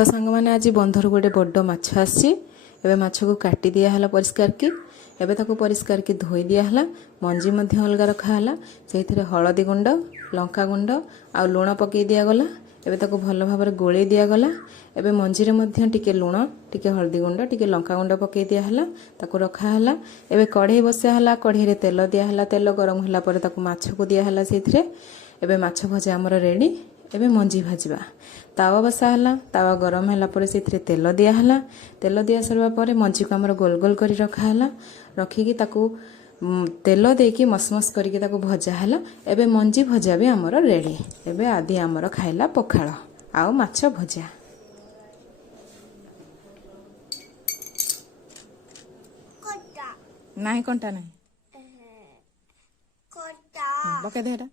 तो सांग मैंने आज बंधर गोटे बड़ माछ आसी एवं माछ को काटी दिया परिष्कार की एवं ताको परिष्कार की धोई दिया मंजी अलग रखाला से हलदी गुंड लंका गुंड आ लुण पकई दिगला एवं ताको भल भाव गोले दिगला एवं मंजीरे टिके लुण टिके हलदी गुंड टिके लंका गुंड पकई दिया ताको रखाला एवं कढ़ई बसाला कढ़ई तेल दिया तेल गरम होला ताको माछ को दिया से एवं माछ भजा आमर रेडी एवं मंजी भाजवा तावा बसाला तावा गरम होला से तेल दिया तेल दिया सरवा पर मंजी को आमर गोल गोल कर रखाला रखिकी ताको तेल देकी मसमस करके ताको भजा है एवं मंजी भजा भी आमर रेडी एवं आदि आमर खाइला पखाल आउ माछ भजा नहीं कंटा नहीं पके दे